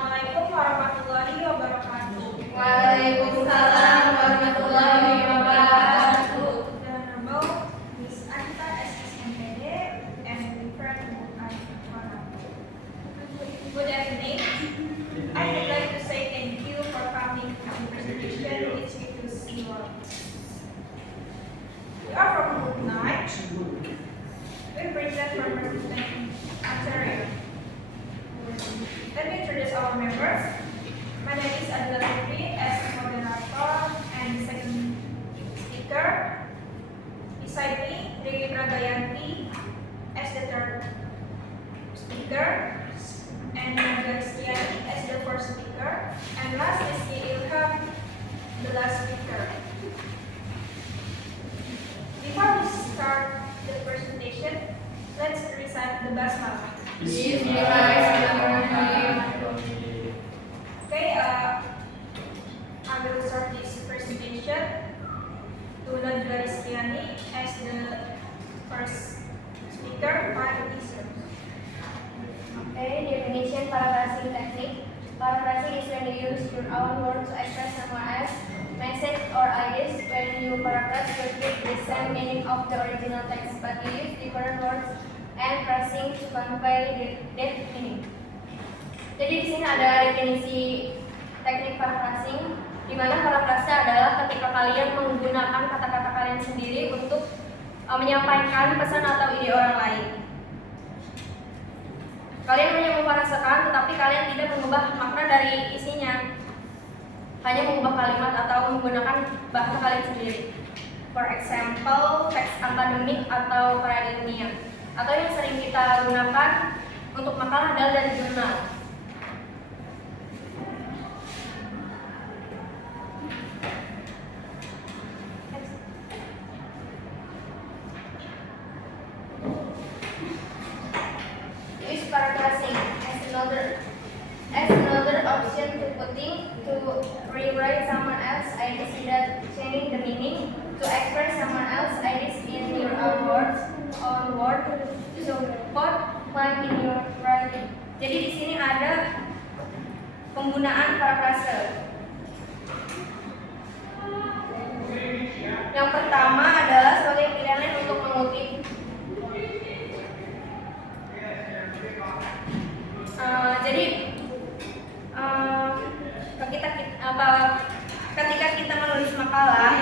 Assalamualaikum warahmatullahi wabarakatuh. Waalaikumsalam warahmatullahi wabarakatuh. The Honorable Miss Anita SSMPD and different Good evening. I would like to say thank you for coming to the presentation. It's good to see you all. We are from Good Night. We present from President Ontario. Let me introduce our members. My name is Adela Fitri as moderator and second speaker. Beside me, Dewi Pradayanti as the third speaker, and Nadia Rizkyani as the fourth speaker, and last is Ki Ilham, the last speaker. Before we start the presentation, let's recite the basmalah. Okay, I will start this presentation to Nadia Rizkyani as the first speaker. Okay, definition paraphrasing technique. Paraphrasing is when you use your own words to express someone else's message or ideas. When you paraphrase, you keep the same meaning of the original text, but you use different words and phrasing to convey that meaning. Jadi di sini ada definisi teknik paraphrasing, di mana paraphrase adalah ketika kalian menggunakan kata-kata kalian sendiri untuk menyampaikan pesan atau ide orang lain. Kalian hanya memfrasekan, tetapi kalian tidak mengubah makna dari isinya, hanya mengubah kalimat atau menggunakan bahasa kalian sendiri. For example, teks akademik atau karya ilmiah, atau yang sering kita gunakan untuk makalah adalah dari jurnal. Use paraphrasing as another option to rewrite someone else's ideas without changing the meaning, to express someone else's ideas in your own words, to support one in your writing. Jadi di sini ada penggunaan paraphrase. Yang pertama adalah sebagai pilihan lain untuk mengutip. Ketika kita menulis makalah,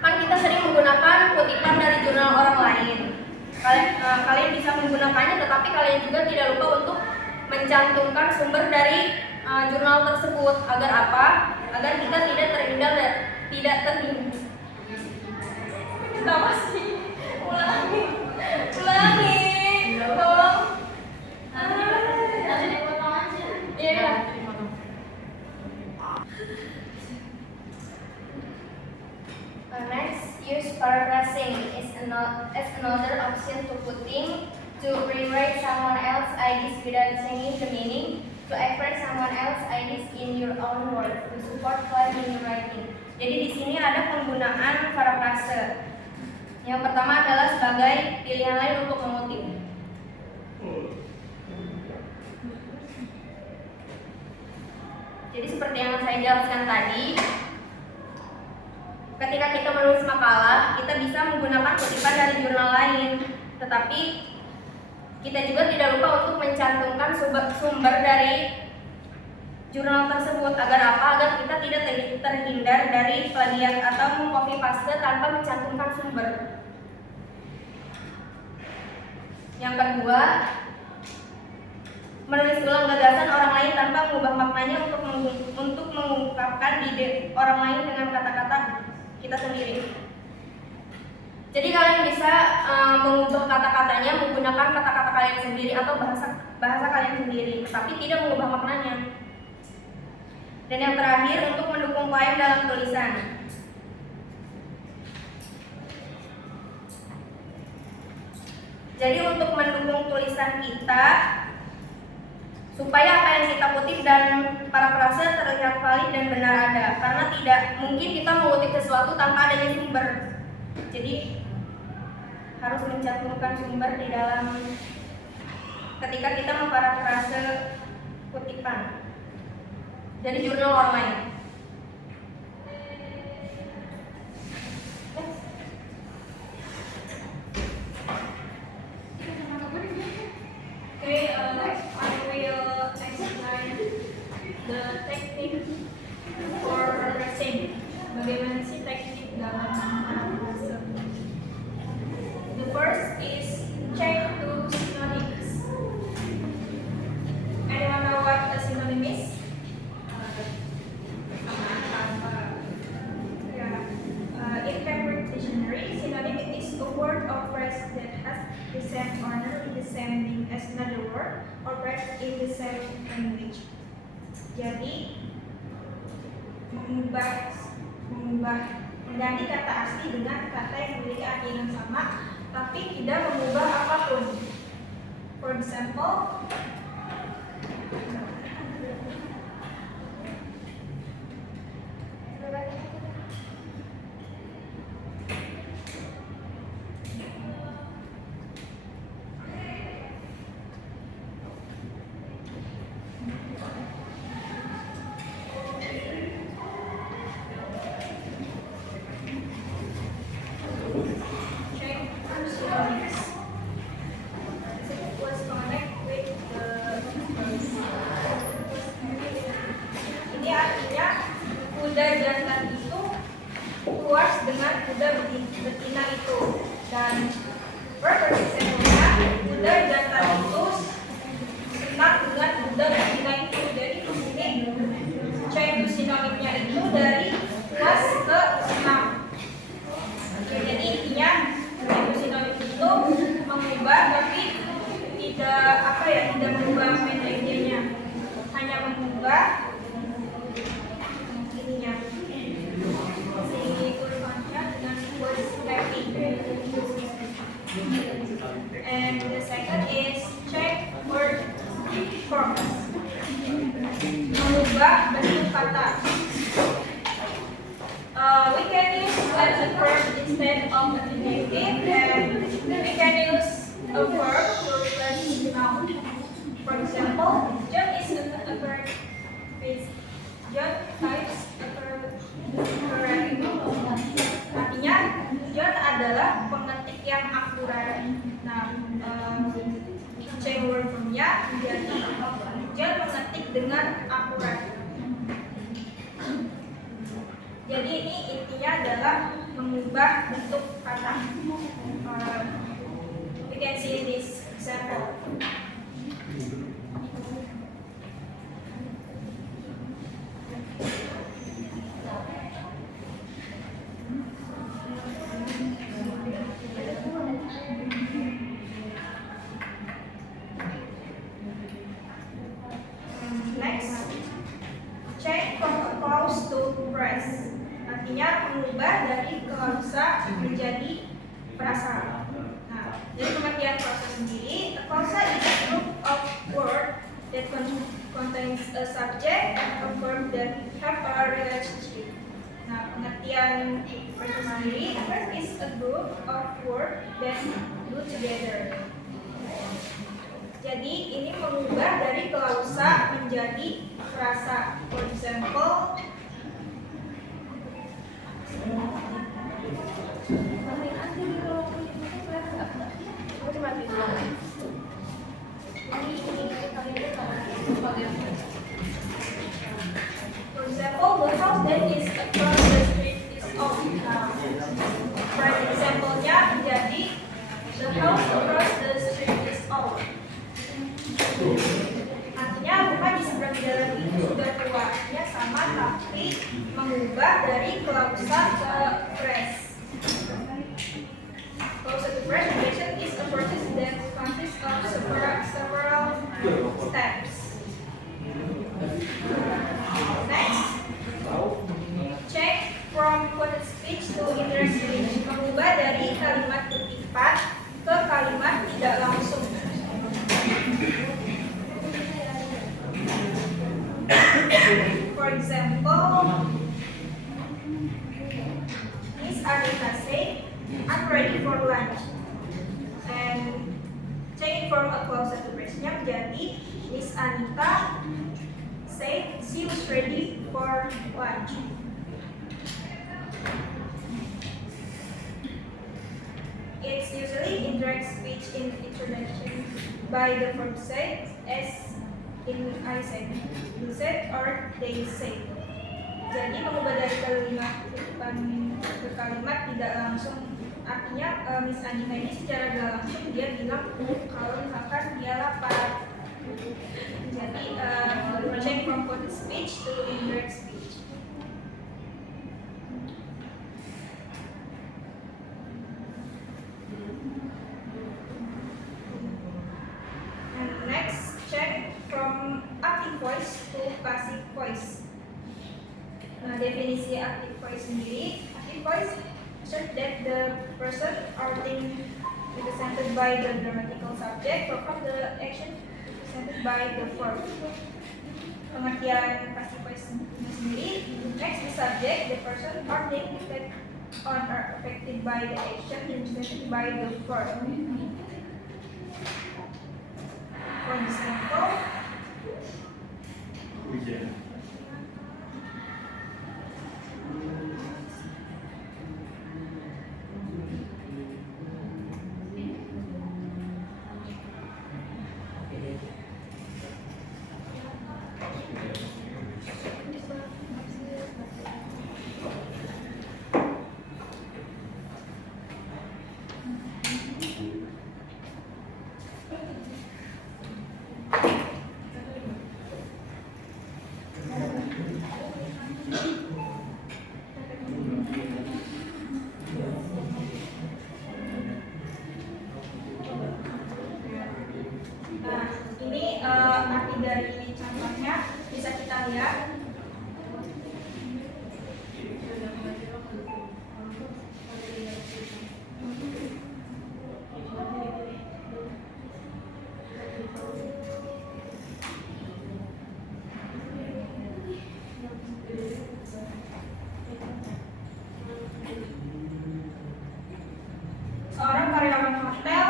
kan kita sering menggunakan kutipan dari jurnal orang lain. Kalian bisa menggunakannya, tetapi kalian juga tidak lupa untuk mencantumkan sumber dari jurnal tersebut. Agar apa? Agar kita tidak terhindar. Kita masih ulangi, tolong. Iya. Next, use paraphrasing as another option to rewrite someone else's ideas without changing the meaning, to express someone else's ideas in your own words, to support one in your writing. Jadi di sini ada penggunaan paraphrase. Yang pertama adalah sebagai pilihan lain untuk mengutip. Jadi seperti yang saya jelaskan tadi, ketika kita menulis makalah, kita bisa menggunakan kutipan dari jurnal lain, tetapi kita juga tidak lupa untuk mencantumkan sumber dari jurnal tersebut. Agar apa? Agar kita tidak terhindar dari plagiat atau mengcopy paste tanpa mencantumkan sumber. Yang kedua, menulis ulang gagasan orang lain tanpa mengubah maknanya untuk mengungkapkan ide orang lain dengan kata-kata kita sendiri. Jadi kalian bisa mengubah kata-katanya menggunakan kata-kata kalian sendiri atau bahasa kalian sendiri, tetapi tidak mengubah maknanya. Dan yang terakhir, untuk mendukung klien dalam tulisan. Jadi untuk mendukung tulisan kita, supaya apa yang kita kutip dan paraphrase terlihat valid dan benar ada, karena tidak mungkin kita mengutip sesuatu tanpa adanya sumber. Jadi harus mencantumkan sumber di dalam ketika kita memparafrase kutipan. titipan. Jadi jurnal orang lain. Okay, I will explain the technique for progressing. Bagaimana sih teknik dalam parafrase? The first is check to synonyms. Anyone know what a synonym is? In Cambridge Dictionary, synonym is a word or phrase that has the same or nearly the same meaning as another word or phrase in the same language. Jadi mengganti kata asli dengan kata yang memiliki arti yang sama, tapi tidak mengubah apapun. For example, ini artinya kuda jantan itu puas dengan kuda betina itu, dan perfect example-nya kuda jantan itu senang dengan kuda betina itu. Jadi di sini change to sinonimnya itu dari puas ke senang. Jadi intinya change to sinonim itu mengubah tapi tidak mengubah meta idenya, hanya mengubah ininya si kurvannya dengan word happy. And the second is check word forms, mengubah bentuk kata. We can use a verb instead of an adjective, and we can use a verb to replace noun. For example, John is a verb. John types a verb correctly. Artinya John adalah pengetik yang akurat. Nah, change word formnya menjadi John mengetik dengan akurat. Jadi ini intinya adalah mengubah bentuk kata. We can see this example. Next, change from a clause to phrase. Artinya mengubah dari klausa menjadi frasa. Nah, dari pengertian klausa sendiri, a klausa is a group of words that contains a subject and a verb that have a relationship. Nah, pengertian frasa sendiri, a phrase is a group of words that go together. Jadi ini mengubah dari klausa menjadi frasa. For example, the house that is across the street is old. For example-nya menjadi the house across the street is old. Artinya rumah di seberang jalan itu sudah tua. Artinya sama tapi mengubah dari klausa ke phrase. Klausa to phrase relation is a process that consists of several steps. Next, check from quoted speech to indirect speech. Mengubah dari kalimat kutipan ke kalimat tidak langsung. For example, Miss Anita said, "I'm ready for lunch." And change from a clause to phrase-nya menjadi Miss Anita said she was ready for lunch. It's usually indirect speech in introduction by the verb said, as in I said, you said, or they said. Jadi mengubah dari kalimat ke kalimat tidak langsung. Artinya Miss Anima ini secara tidak langsung dia bilang kalau misalkan dia lapar. Jadi change from quoted speech to indirect speech. And next, check from active voice to passive voice. Nah, definisi active voice sendiri, active voice assert that the person or thing represented by the grammatical subject perform the action represented by the verb. Pengertian passive voice sendiri, next the subject, the person or thing that on or affected by the action represented by the verb. For example, ini arti dari contohnya bisa kita lihat. Seorang karyawan hotel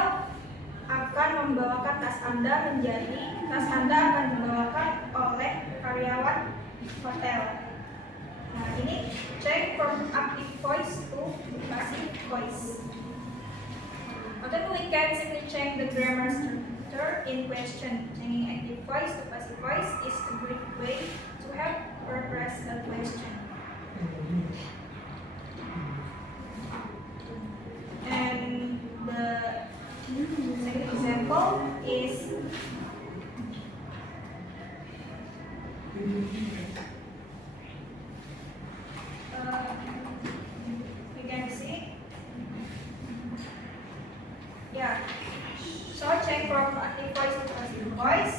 akan membawakan tas Anda tas Anda akan dibawakan oleh karyawan hotel. Nah, ini change from active voice to passive voice. Then we can simply change the grammar structure in question. Changing active voice to passive voice is a great way to help progress a question. And the second example is we can see, yeah. So check from active voice to passive voice.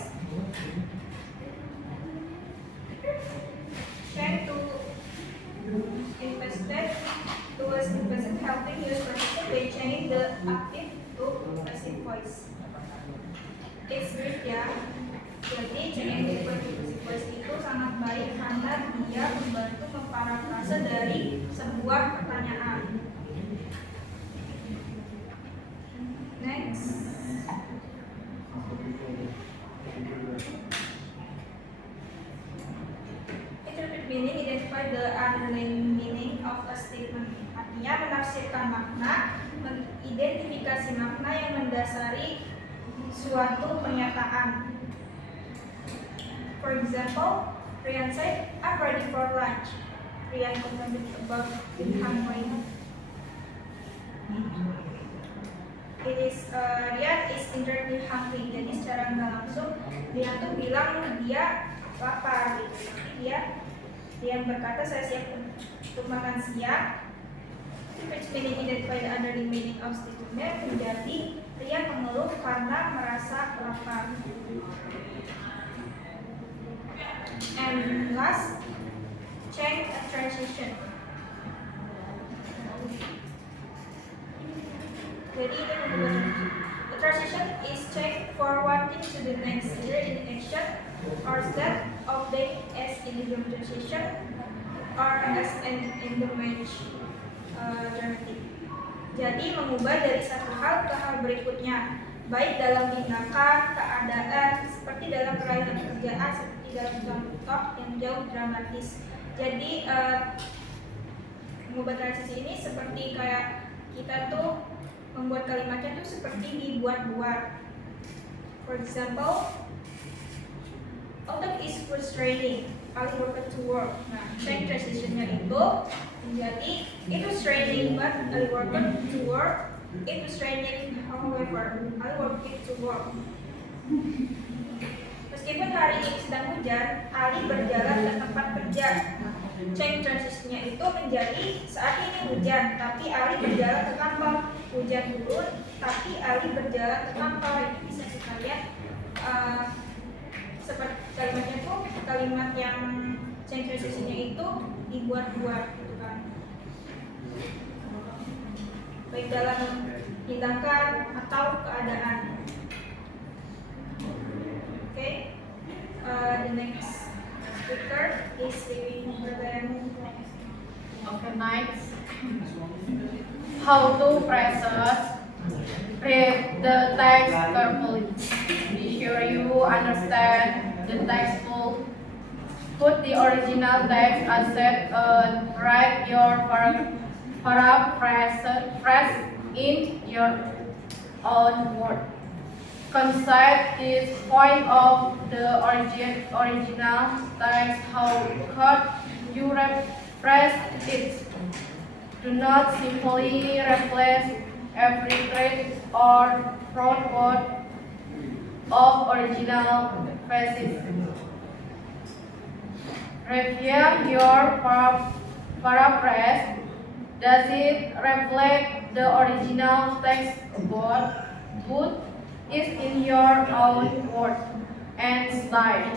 Check to invested towards invested helping use practice by changing the active to passive voice. It's great ya. Jadi changing active voice to passive voice itu sangat baik karena dia membantu memparafrase dari sebuah pertanyaan. Next. Interpret meaning, identify the underlying meaning of a statement. Artinya menafsirkan makna, mengidentifikasi makna yang mendasari suatu pernyataan. For example, Rian said, "I'm ready for lunch." Rian commented about being hungry. Rian is indirectly hungry. Jadi secara nggak langsung dia tuh bilang dia lapar gitu. Tapi dia berkata saya siap untuk makan siang. Which meaning identify the underlying meaning of statement menjadi Rian mengeluh karena merasa lapar. And last, check a transition. Jadi ini the transition is check forwarding to the next either in action or step of the as in the transition or as in the match dramatic. Jadi mengubah dari satu hal ke hal berikutnya. baik dalam tindakan, keadaan, seperti dalam perayaan pekerjaan, seperti dalam contoh yang jauh dramatis. Jadi mengubah transisi ini seperti kayak kita tuh membuat kalimatnya tuh seperti dibuat-buat. For example, autumn is frustrating. Ali worked to work. Nah, change transitionnya itu menjadi it was raining but Ali worked to work. It was raining, however, I worked to work. Meskipun hari ini sedang hujan, Ali berjalan ke tempat kerja. Change transisinya itu menjadi saat ini hujan, tapi Ali berjalan ke kantor. Hujan turun, tapi Ali berjalan ke kantor. Ini bisa kita lihat seperti kalimatnya tuh kalimat yang change transisinya itu dibuat-buat gitu kan. Baik dalam tindakan atau keadaan. Okay, the next speaker is Living Berbayan. Okay, next. How to process. Read the text carefully. Be sure you understand the text full. Put the original text aside and write your paraphrase in your own words. Consider this point of the original text. How could you replace it? Do not simply replace every trait or front word of original phrases. Review your paraphrase. Does it reflect the original text word? Put it in your own words and style.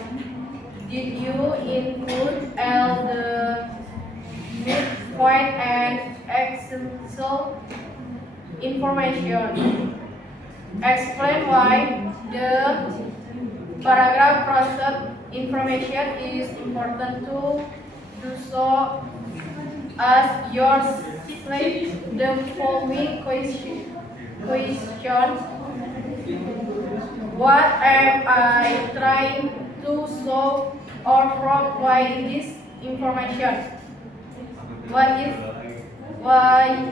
Did you include all the midpoint and essential information? Explain why the paragraph process information is important to do so. Ask yourself the following questions. What am I trying to solve or provide this information? Why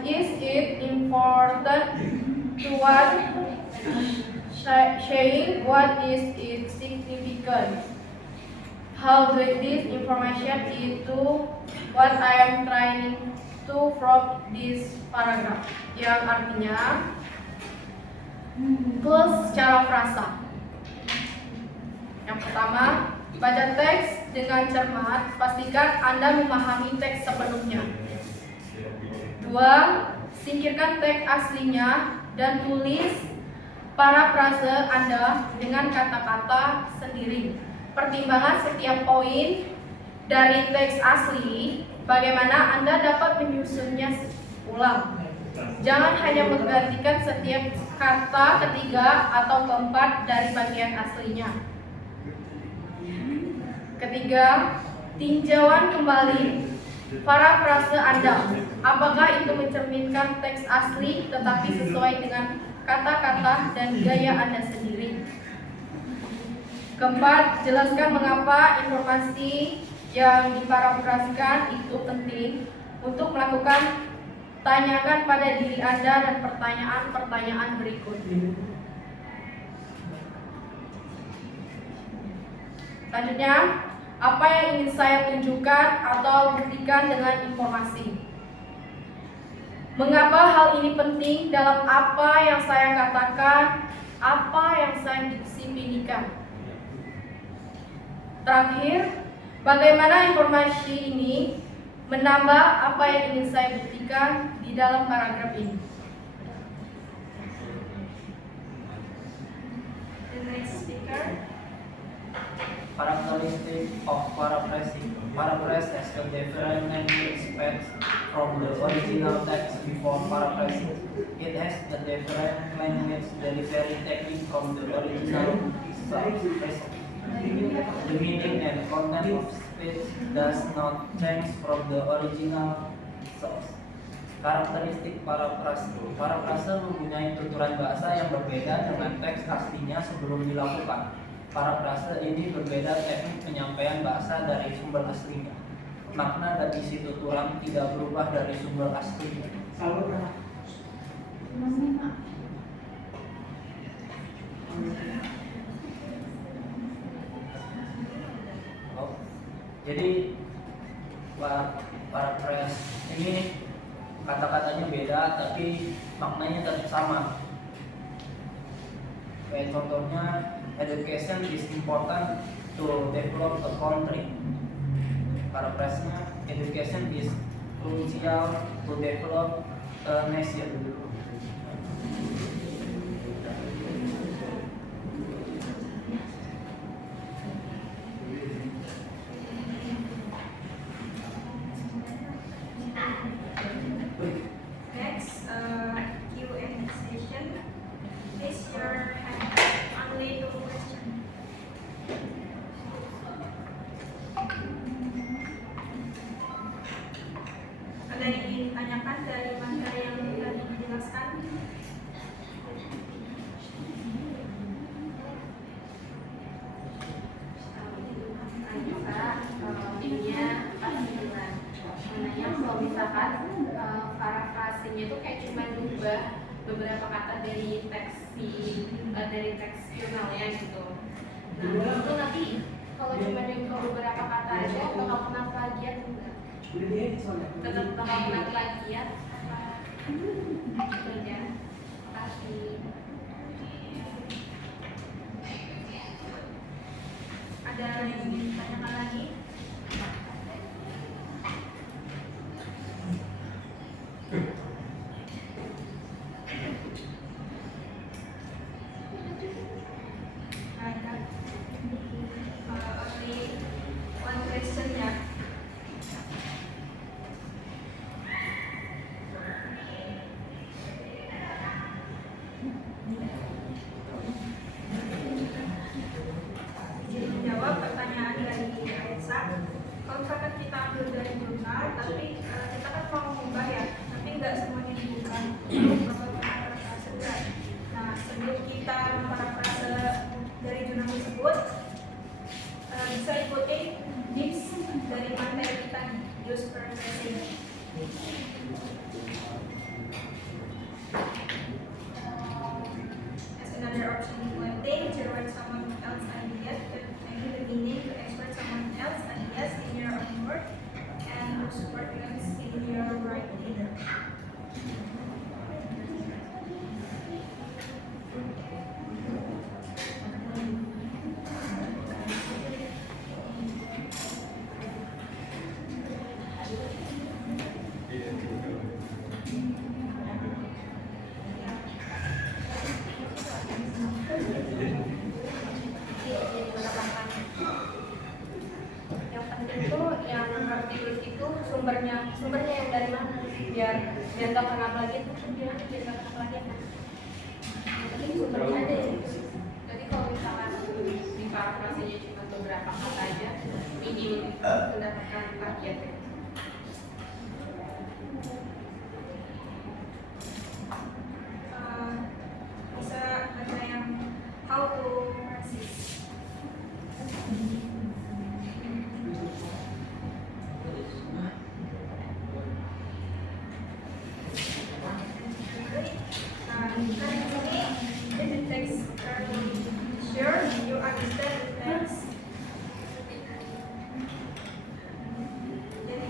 is it important to what saying? What is its significance? How does this information into what I am trying to from this paragraph? Yang artinya plus secara frasa. Yang pertama, baca teks dengan cermat, pastikan Anda memahami teks sepenuhnya. 2. Singkirkan teks aslinya dan tulis parafrase Anda dengan kata-kata sendiri. Pertimbangan setiap poin dari teks asli, bagaimana Anda dapat menyusunnya ulang. Jangan hanya menggantikan setiap kata ketiga atau keempat dari bagian aslinya. Ketiga, tinjauan kembali parafrase Anda. Apakah itu mencerminkan teks asli tetapi sesuai dengan kata-kata dan gaya Anda sendiri? Keempat, jelaskan mengapa informasi yang diparafraskan itu penting untuk melakukan. Tanyakan pada diri Anda dan pertanyaan-pertanyaan berikut. Selanjutnya, apa yang ingin saya tunjukkan atau buktikan dengan informasi? Mengapa hal ini penting dalam apa yang saya katakan, apa yang saya disipinikan? Terakhir, bagaimana informasi ini menambah apa yang ingin saya buktikan di dalam paragraf ini. The next speaker. Characteristic of paraphrasing. Paraphrase has a different language aspects from the original text before paraphrasing. It has a different language delivery technique from the original source. The meaning and content of speech does not change from the original source. Karakteristik parafrase mempunyai tuturan bahasa yang berbeda dengan teks aslinya sebelum dilakukan. Parafrase ini berbeda teknik penyampaian bahasa dari sumber aslinya. Makna dan isi tuturan tidak berubah dari sumber aslinya. Oh, jadi paraphrase ini kata-katanya beda tapi maknanya tetap sama. Kayak contohnya, education is important to develop a country. Paraphrase-nya, education is crucial to develop a nation. Next, Q&A session. Raise your hand. Only 2 questions. Ada yang ingin ditanyakan dari materi yang tadi dijelaskan? Ininya pasti benar. Sebenarnya kalau misalkan parafrasenya itu kayak cuma berubah beberapa kata dari teks jurnalnya gitu. Nah itu nanti kalau cuma diubah beberapa kata aja bakal kena plagiat enggak? Tetap bakal kena plagiat apa? Tidak. Pasti. Ada yang ingin ditanyakan lagi? Ada. Only 1 question ya. Jadi menjawab pertanyaan dari Aisyah, kalau misalkan kita ambil dari jurnal, tapi kita kan mau mengubah ya, tapi nggak semuanya dibuka bakal parafrase berat. Nah, sebelum kita memparafrase dari jurnal tersebut, bisa ikuti tips dari materi kita nih, use paraphrasing. As another option implementing, to write someone else's ideas, but maybe the meaning to express someone else's ideas in your own words and to support them in your writing. Yang penting tuh yang harus ditulis itu sumbernya yang dari mana, biar nggak kena plagiat. Biar nggak kena plagiat. Yang penting sumbernya ada ya. Jadi kalau misalkan di parafrasenya cuma beberapa kata aja, ini mendapatkan plagiat ya. Bisa ada yang how to resist. Nah, kan di sini if it takes sure you understand the text. Jadi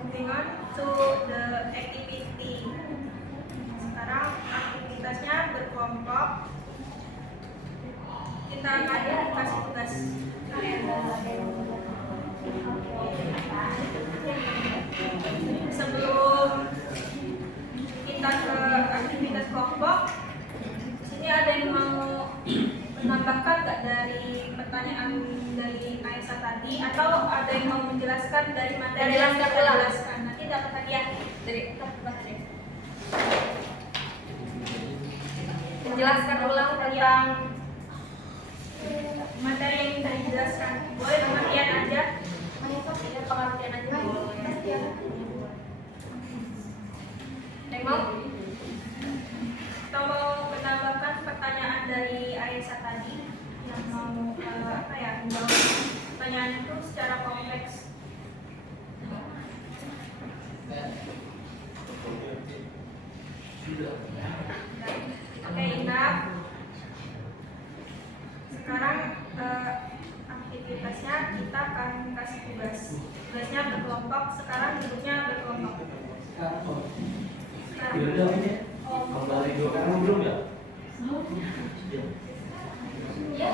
Moving on to the activity. Sekarang aktivitasnya berkelompok. Kita akan dikasih tugas. Sebelum kita ke aktivitas kelompok, sini ada yang mau menambahkan nggak dari pertanyaan dari Aisyah tadi, atau ada yang mau menjelaskan dari materi yang kita jelaskan? Nanti dapat hadiah dari Menjelaskan ulang tentang materi yang kita jelaskan. Boleh pengertian aja. pengertian aja boleh. Mau? Atau mau menambahkan pertanyaan dari Aisyah tadi yang mau menjawab pertanyaan itu secara kompleks. Oke, ingat. Sekarang aktivitasnya kita akan kasih tugas. Tugasnya berkelompok. Sekarang duduknya berkelompok. Kembali dua kan belum ya? Ya.